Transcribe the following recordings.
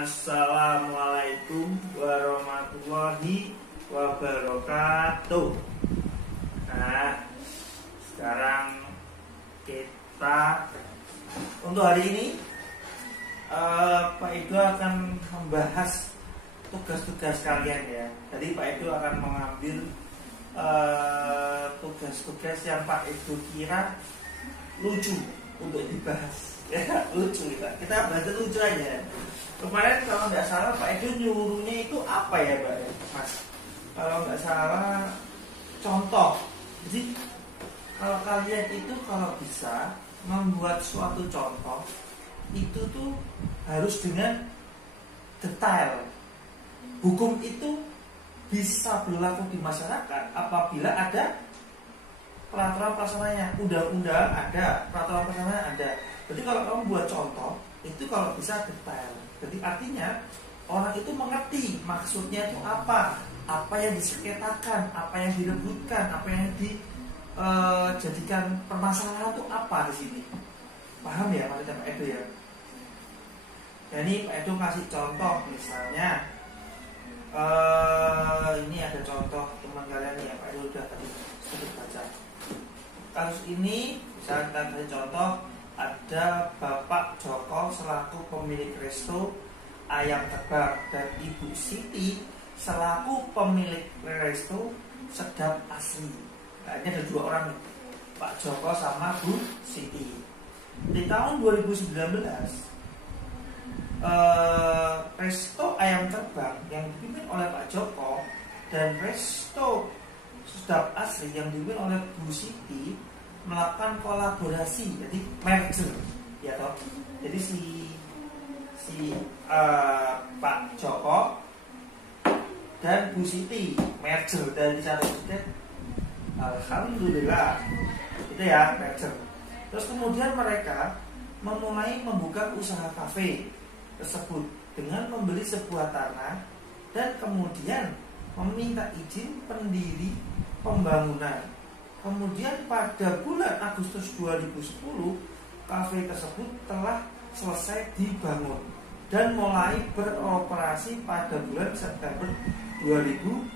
Assalamualaikum warahmatullahi wabarakatuh. Nah, sekarang kita untuk hari ini Pak Edo akan membahas tugas-tugas kalian ya. Jadi Pak Edo akan mengambil tugas-tugas yang Pak Edo kira lucu untuk dibahas. Ya, lucu kita bahas lucu aja. Kemarin kalau nggak salah Pak Edo nyuruhnya itu apa ya Pak Mas? Kalau nggak salah contoh. Jadi kalau kalian itu kalau bisa membuat suatu contoh itu tuh harus dengan detail. Hukum itu bisa berlaku di masyarakat apabila ada peraturan pelaksananya. Undang-undang ada, peraturan pelaksananya ada. Jadi kalau kamu buat contoh itu kalau bisa detail. Jadi artinya orang itu mengerti maksudnya itu apa yang disengketakan, apa yang direbutkan, apa yang dijadikan permasalahan itu apa di sini. Paham ya maksudnya Pak Edo ya? Jadi Pak Edo kasih contoh misalnya ini ada contoh teman kalian ya Pak Edo udah tadi sedikit baca. Kasus ini misalnya kita kasih contoh ada Bapak Joko selaku pemilik resto Ayam Terbang dan Ibu Siti selaku pemilik resto Sedap Asli. Nah, ini ada dua orang nih, Pak Joko sama Bu Siti. Di tahun 2019 resto Ayam Terbang yang dipimpin oleh Pak Joko dan resto Sedap Asli yang dipimpin oleh Bu Siti melakukan kolaborasi, jadi merger, ya toh. Jadi si Pak Joko dan Bu Siti merger dan dicalonkan. Alhamdulillah, itu ya merger. Terus kemudian mereka memulai membuka usaha kafe tersebut dengan membeli sebuah tanah dan kemudian meminta izin pendiri pembangunan. Kemudian pada bulan Agustus 2010 kafe tersebut telah selesai dibangun dan mulai beroperasi pada bulan September 2010.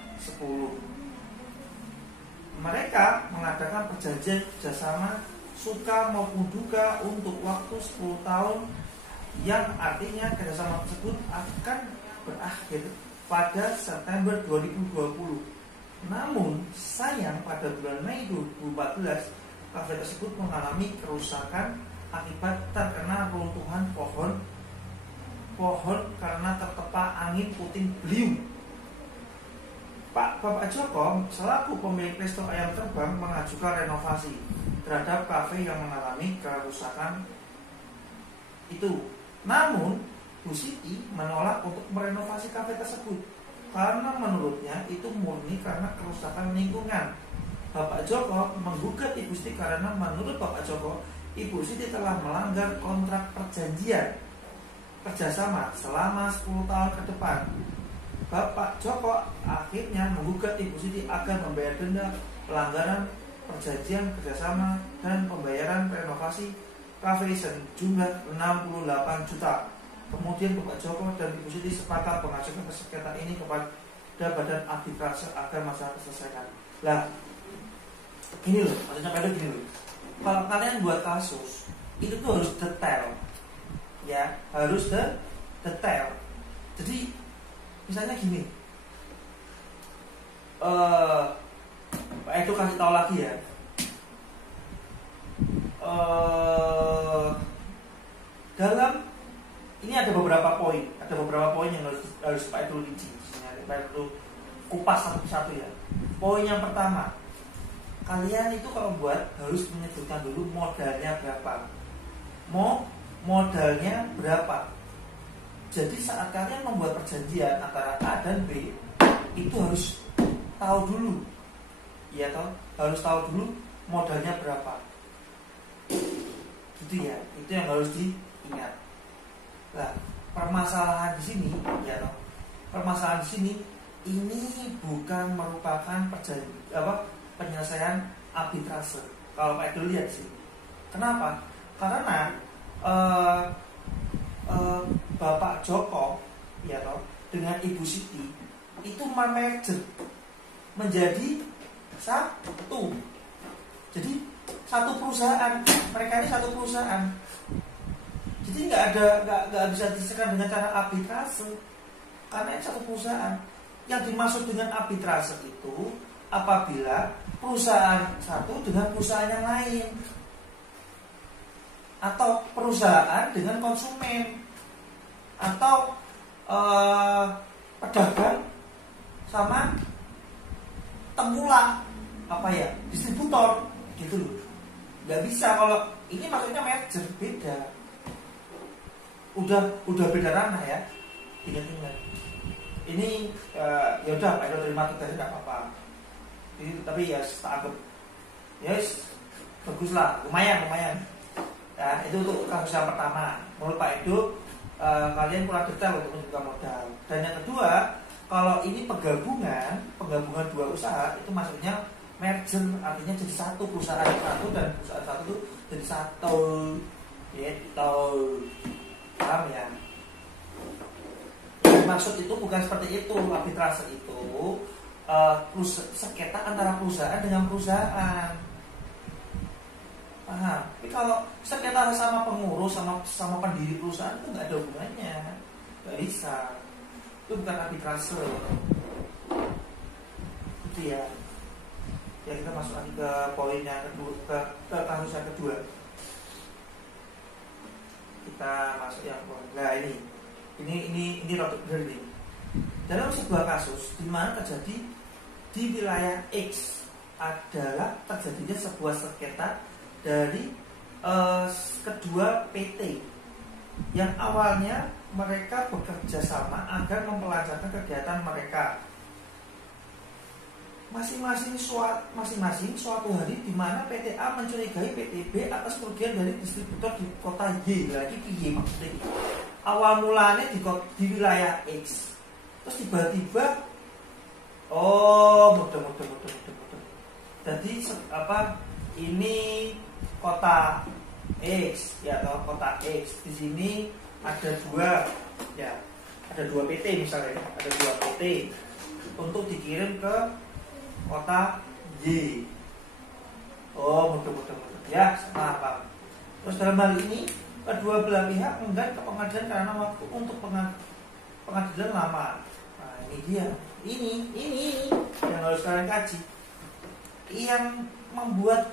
Mereka mengadakan perjanjian kerjasama suka maupun duka untuk waktu 10 tahun yang artinya kerjasama tersebut akan berakhir pada September 2020. Namun sayang pada bulan Mei 2014 kafe tersebut mengalami kerusakan akibat terkena runtuhan pohon karena tertimpa angin puting beliung. Bapak Joko selaku pemilik resto Ayam Terbang mengajukan renovasi terhadap kafe yang mengalami kerusakan itu. Namun Bu Siti menolak untuk merenovasi kafe tersebut karena menurutnya itu murni karena kerusakan lingkungan. Bapak Joko menggugat Ibu Siti karena menurut Bapak Joko, Ibu Siti telah melanggar kontrak perjanjian kerjasama selama 10 tahun ke depan. Bapak Joko akhirnya menggugat Ibu Siti agar membayar denda pelanggaran perjanjian kerjasama dan pembayaran renovasi kafe sejumlah 68 juta. Kemudian Bapak Joko dan Ibu Siti sepakat mengajukan sengketa ini kepada Badan Arbitrase agar masalah diselesaikan. Lah, gini loh, maksudnya pada gini loh. Kalau kalian buat kasus, itu tuh harus detail, ya, harus detail. Jadi, misalnya gini, Pak Edo kasih tahu lagi ya. Dalam ini ada beberapa poin yang harus Pak Edo rinci. Pak Edo kupas satu-satu ya. Poin yang pertama, kalian itu kalau buat harus menyebutkan dulu modalnya berapa. Modalnya berapa. Jadi saat kalian membuat perjanjian antara A dan B itu harus tahu dulu, ya toh, harus tahu dulu modalnya berapa. Gitu ya, itu yang harus diingat. Nah, permasalahan di sini, ya toh, permasalahan di sini ini bukan merupakan penyelesaian arbitrase. Kalau Pak Edo lihat sih, kenapa? Karena Bapak Joko ya toh, dengan Ibu Siti itu merger menjadi satu. Jadi satu perusahaan, mereka ini satu perusahaan. Jadi nggak bisa diselesaikan dengan cara arbitrase karena ini satu perusahaan. Yang dimaksud dengan arbitrase itu apabila perusahaan satu dengan perusahaan yang lain, atau perusahaan dengan konsumen, atau pedagang sama temulak, distributor gitu loh. Nggak bisa kalau ini maksudnya merger, beda. Udah beda ranah ya. Ingat-ingat. Ini ya udah, Pak Edo terima tugasnya nggak apa-apa. Tapi ya tak anggap yes, bagus lah, lumayan. Nah, itu untuk kasus yang pertama. Menurut Pak Edo kalian kurang detail untuk membuka modal. Dan yang kedua, kalau ini penggabungan dua usaha, itu maksudnya merger, artinya jadi satu, perusahaan satu dan perusahaan satu itu jadi satu, gitu. Paham ya? Yang maksud itu bukan seperti itu. Arbitrase itu sengketa antara perusahaan dengan perusahaan. Paham? Tapi kalau sengketa sama pengurus, sama pendiri perusahaan itu nggak ada hubungannya, nggak bisa. Itu bukan arbitrase. Itu ya. Ya kita masuk lagi ke poin yang kedua, ke kasus yang kedua. Kita masuk yang poin. Nah ini rotok bener nih. Dalam sebuah kasus di mana terjadi di wilayah X adalah terjadinya sebuah sengketa dari kedua PT yang awalnya mereka bekerja sama agar mempelancarkan kegiatan mereka masing-masing suatu hari di mana PT A mencurigai PT B atas kerugian dari distributor di kota Y. Lagi Y maksudnya awal mulanya di wilayah X, terus tiba-tiba mudah. Jadi ini kota X ya, atau kota X, di sini ada dua PT misalnya, ada dua PT untuk dikirim ke kota Y. Mudah ya, paham. Terus dalam hal ini kedua belah pihak enggan ke pengadilan karena waktu untuk pengadilan lama. Nah ini dia, ini yang harus kalian kaji. Yang membuat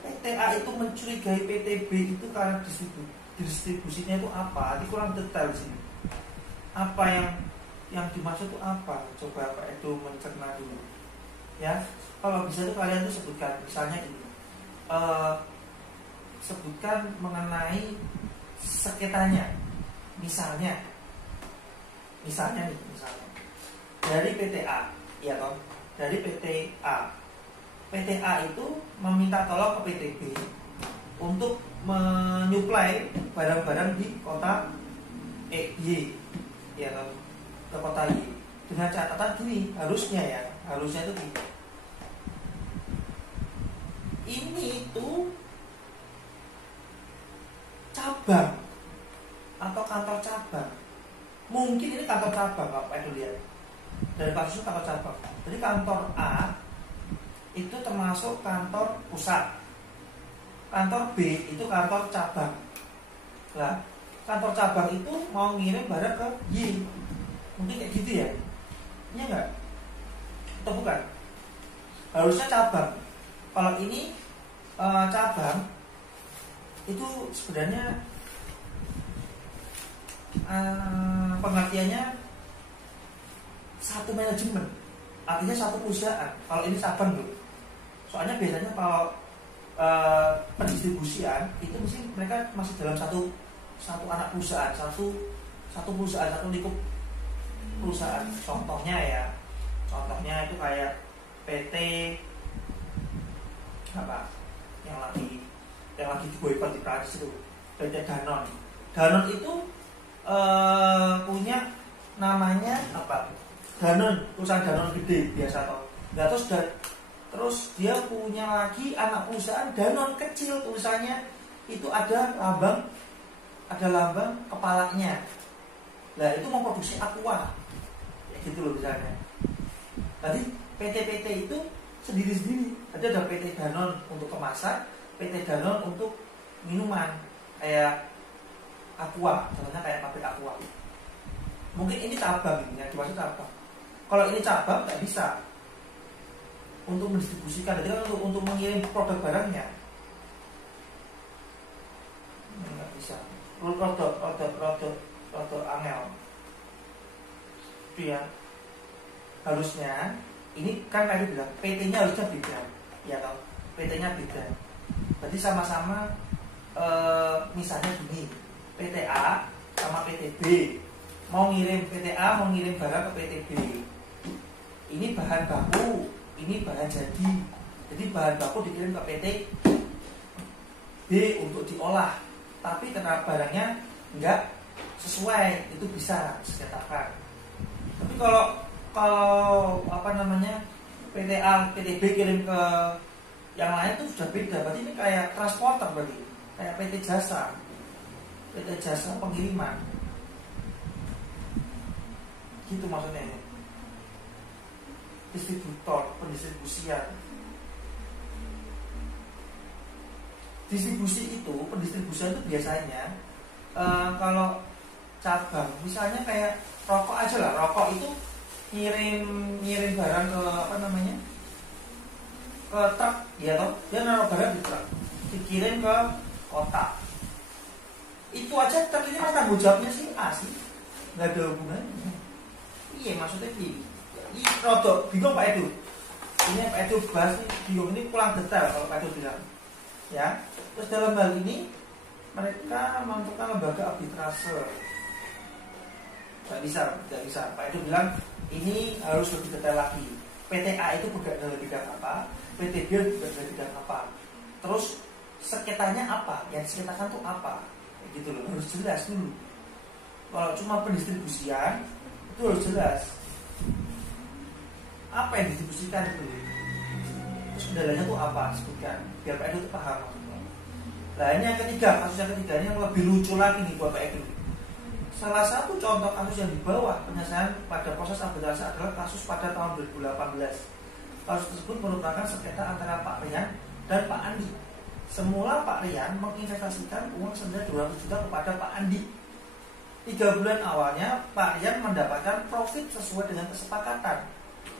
PT A itu mencurigai PT B itu karena distribusinya itu apa? Ini kurang detail sih. Apa yang dimaksud itu apa? Coba Pak Edo mencerna dulu. Ya, kalau bisa itu kalian tuh sebutkan, misalnya ini, sebutkan mengenai sengketanya. Misalnya dari PT A, ya toh, dari PT A. PT A itu meminta tolong ke PT B untuk menyuplai barang-barang di kota Y, ya toh, ke kota Y. Dengan catatan gini, harusnya itu gini. Ini itu cabang atau kantor cabang. Mungkin ini kantor cabang, Pak Edo lihat. Dari kasus itu kantor cabang. Jadi kantor A itu termasuk kantor pusat. Kantor B itu kantor cabang. Nah, kantor cabang itu mau ngirim barang ke Y. Mungkin kayak gitu ya. Iya enggak? Atau bukan? Harusnya cabang. Kalau ini cabang itu sebenarnya pengertiannya satu manajemen, artinya satu perusahaan. Kalau ini cabang tuh, soalnya biasanya kalau pendistribusian itu mesti mereka masih dalam satu anak perusahaan, satu perusahaan, satu lingkup perusahaan. Contohnya itu kayak PT apa yang lagi diboykot di Prancis itu, PT Danone. Danone itu punya namanya apa? Danone, perusahaan Danone gede biasa toh. Nah, terus dia punya lagi anak perusahaan Danone kecil, tulisannya itu ada lambang kepalanya. Nah itu memproduksi aqua, ya gitu loh misalnya. Tadi PT-PT itu sendiri-sendiri. Tadi ada PT Danone untuk kemasan, PT Danone untuk minuman kayak aqua, contohnya kayak pabrik aqua. Mungkin ini cabang, ini yang dimaksud cabang. Kalau ini cabang nggak bisa untuk mendistribusikan, jadi untuk mengirim produk barangnya nggak bisa. Produk angel itu ya. Harusnya ini kan tadi bilang PT-nya harusnya beda, ya toh, PT-nya beda. Berarti sama-sama misalnya gini, PT A sama PT B mau ngirim, PT A mau ngirim barang ke PT B. Ini bahan baku, ini bahan jadi. Jadi bahan baku dikirim ke PT B untuk diolah. Tapi karena barangnya enggak sesuai, itu bisa disengketakan. Tapi kalau apa namanya PT A, PT B kirim ke yang lain itu sudah beda. Berarti ini kayak transporter, berarti kayak PT jasa pengiriman. Gitu maksudnya ini. Distributor, pendistribusian. Distribusi itu, pendistribusian itu biasanya kalau cabang, misalnya kayak rokok aja lah, rokok itu ngirim barang ke apa namanya, ke truk, ya toh, dia naruh barang di truk, dikirim ke kota. Itu aja truk ini kan tanggung jawabnya sih A sih, nggak ada hubungannya. Iya maksudnya sih, ini rodok bingung Pak Edu. Ini Pak Edu bahas nih, bingung, ini kurang detail kalau Pak Edu bilang, ya. Terus dalam hal ini mereka menentukan lembaga arbitrase. Tidak bisa. Pak Edu bilang ini harus lebih detail lagi. PT A itu bergerak dalam bidang apa, PT B bergerak dalam bidang apa. Terus sengketanya apa, yang disengketakan itu apa, gitu loh, harus jelas dulu. Kalau cuma pendistribusian itu harus jelas apa yang didistribusikan itu. Terus kendalanya itu apa, sebutkan biar Pak Edu itu paham maksudnya. Nah ini yang ketiga, kasus yang ketiga ini yang lebih lucu lagi nih buat Pak Edu. Salah satu contoh kasus yang di bawah penyelesaian pada proses arbitrase adalah kasus pada tahun 2018. Kasus tersebut merupakan sengketa antara Pak Rian dan Pak Andi. Semula Pak Rian menginvestasikan uang senilai 200 juta kepada Pak Andi. 3 bulan awalnya Pak Rian mendapatkan profit sesuai dengan kesepakatan.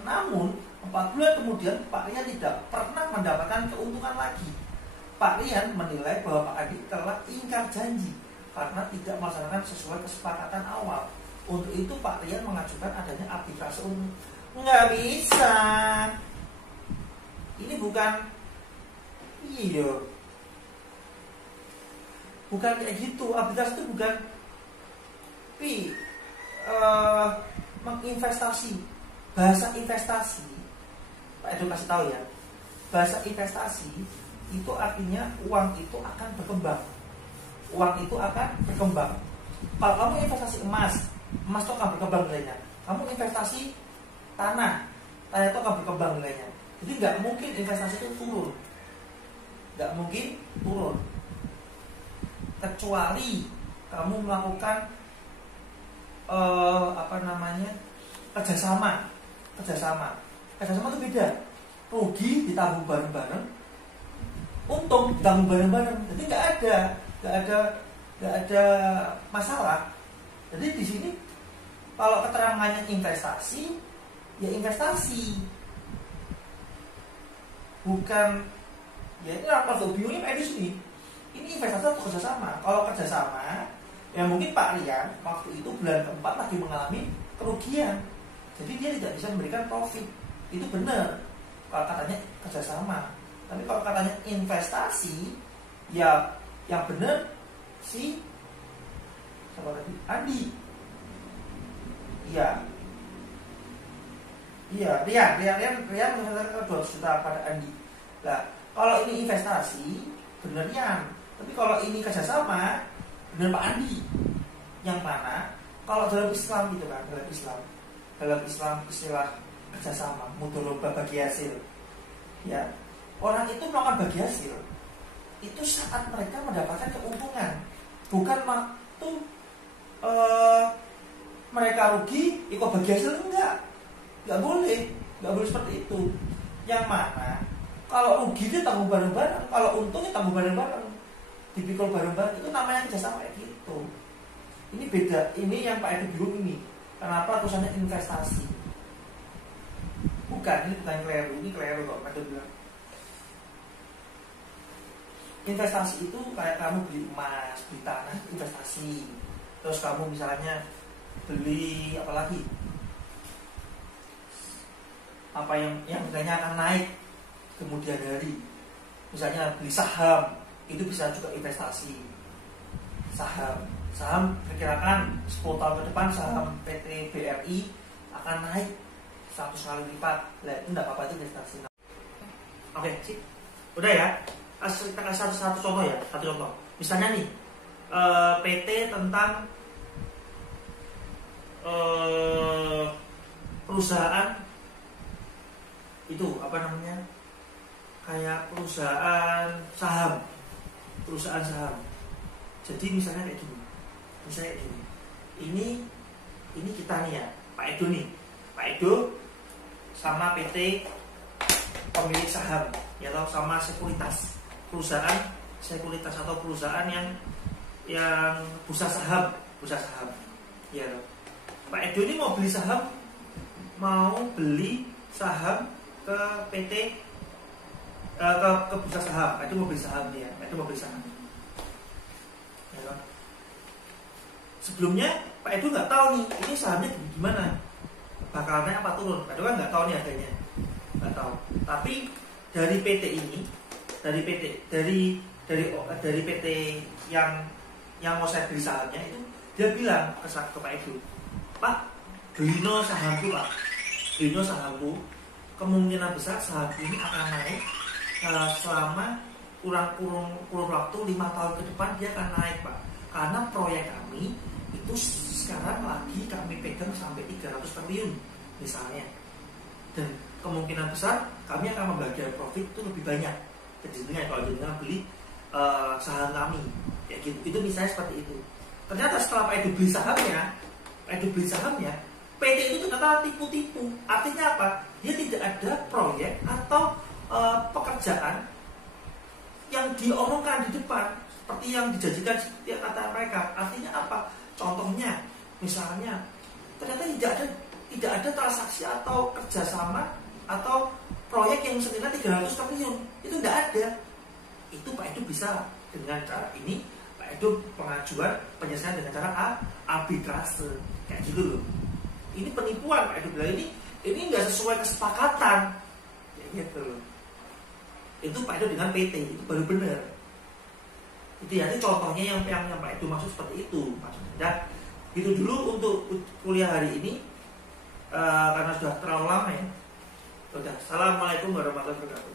Namun 4 bulan kemudian Pak Rian tidak pernah mendapatkan keuntungan lagi. Pak Rian menilai bahwa Pak Andi telah ingkar janji karena tidak melaksanakan sesuai kesepakatan awal. Untuk itu Pak Rian mengajukan adanya arbitrase umum. Nggak bisa. Ini bukan, bukan kayak gitu. Arbitrase itu bukan menginvestasi. Bahasa investasi, Pak Edu kasih tahu ya. Bahasa investasi itu artinya uang itu akan berkembang. Uang itu akan berkembang. Kalau kamu investasi emas itu akan berkembang nilainya. Kamu investasi tanah itu akan berkembang nilainya. Jadi nggak mungkin investasi itu turun. Nggak mungkin turun. Kecuali kamu melakukan kerjasama. Kerjasama itu beda. Rugi ditanggung bareng-bareng, untung ditanggung bareng-bareng. Jadi nggak ada masalah. Jadi di sini kalau keterangannya investasi, ya investasi, bukan ya ini apa tuh bingungnya Pak Edu sini. Ini investasi atau kerjasama? Kalau kerjasama, ya mungkin Pak Rian waktu itu bulan keempat lagi mengalami kerugian, jadi dia tidak bisa memberikan profit. Itu benar kalau katanya kerjasama. Tapi kalau katanya investasi, ya yang benar si siapa tadi? Andi. Rian menginvestasikan 200 juta pada Andi. Nah, kalau ini investasi, benar Rian. Tapi kalau ini kerjasama, benar Pak Andi. Yang mana? Kalau dalam Islam gitu kan, dalam Islam istilah kerjasama, mudoroba bagi hasil. Ya, orang itu melakukan bagi hasil itu saat mereka mendapatkan keuntungan, bukan waktu mereka rugi, ikut bagi hasil nggak boleh seperti itu. Yang mana kalau rugi itu tanggung bareng-bareng, kalau untungnya tanggung bareng-bareng, dipikul bareng-bareng, itu namanya kerjasama kayak gitu. Ini beda, ini yang Pak Edu bingung ini. Kenapa tulisannya investasi? Bukan, ini bukan keliru, ini keliru kok Pak Edu bilang. Investasi itu kayak kamu beli emas, beli tanah, investasi. Terus kamu misalnya beli apa lagi? Apa yang harganya akan naik kemudian hari. Misalnya beli saham, itu bisa juga investasi. Saham perkirakan 10 tahun ke depan saham PT BRI akan naik 100 kali lipat. Nah, itu enggak apa-apa, itu investasi. Oke, sip. Udah ya. Kita kasih satu contoh ya, satu contoh. Misalnya nih, PT tentang perusahaan itu apa namanya? Kayak perusahaan saham. Jadi misalnya kayak gini. Ini kita nih ya, Pak Edo nih. Pak Edo sama PT pemilik saham, ya atau sama perusahaan sekuritas atau perusahaan yang bursa saham. Ya, Pak Edo ini mau beli saham ke PT ke bursa saham. Pak Edo mau beli saham dia. Ya, sebelumnya Pak Edo nggak tahu nih ini sahamnya gimana, bakal naik apa turun. Pak Edo kan nggak tahu nih harganya, nggak tahu. Tapi dari PT ini, dari PT yang mau saya beli sahamnya itu, dia bilang ke Pak Edo, Pak, beliino sahamku, kemungkinan besar saham ini akan naik selama kurun waktu 5 tahun ke depan dia akan naik, Pak. Karena proyek kami itu sekarang lagi kami pegang sampai 300 triliun misalnya, dan kemungkinan besar kami akan membagi profit itu lebih banyak kejadiannya kalau jenengan beli saham kami kayak gitu. Itu misalnya seperti itu. Ternyata setelah Pak Edo beli sahamnya, PT itu ternyata tipu-tipu. Artinya apa? Dia tidak ada proyek atau pekerjaan yang diomongkan di depan seperti yang dijanjikan seperti kata mereka. Artinya apa? Contohnya, misalnya ternyata tidak ada transaksi atau kerjasama atau proyek yang senilai 300 triliun. Itu tidak ada. Itu Pak Edo bisa dengan cara ini. Pak Edo pengajuan penyelesaian dengan cara arbitrase kayak gitu loh. Ini penipuan, Pak Edo bilang ini nggak sesuai kesepakatan kayak gitu loh. Itu Pak Edo dengan PT itu baru benar. Itu ya, ini contohnya yang Pak Edo maksud seperti itu maksudnya. Dan gitu dulu untuk kuliah hari ini karena sudah terlalu lama ya. Udah, assalamualaikum warahmatullahi wabarakatuh.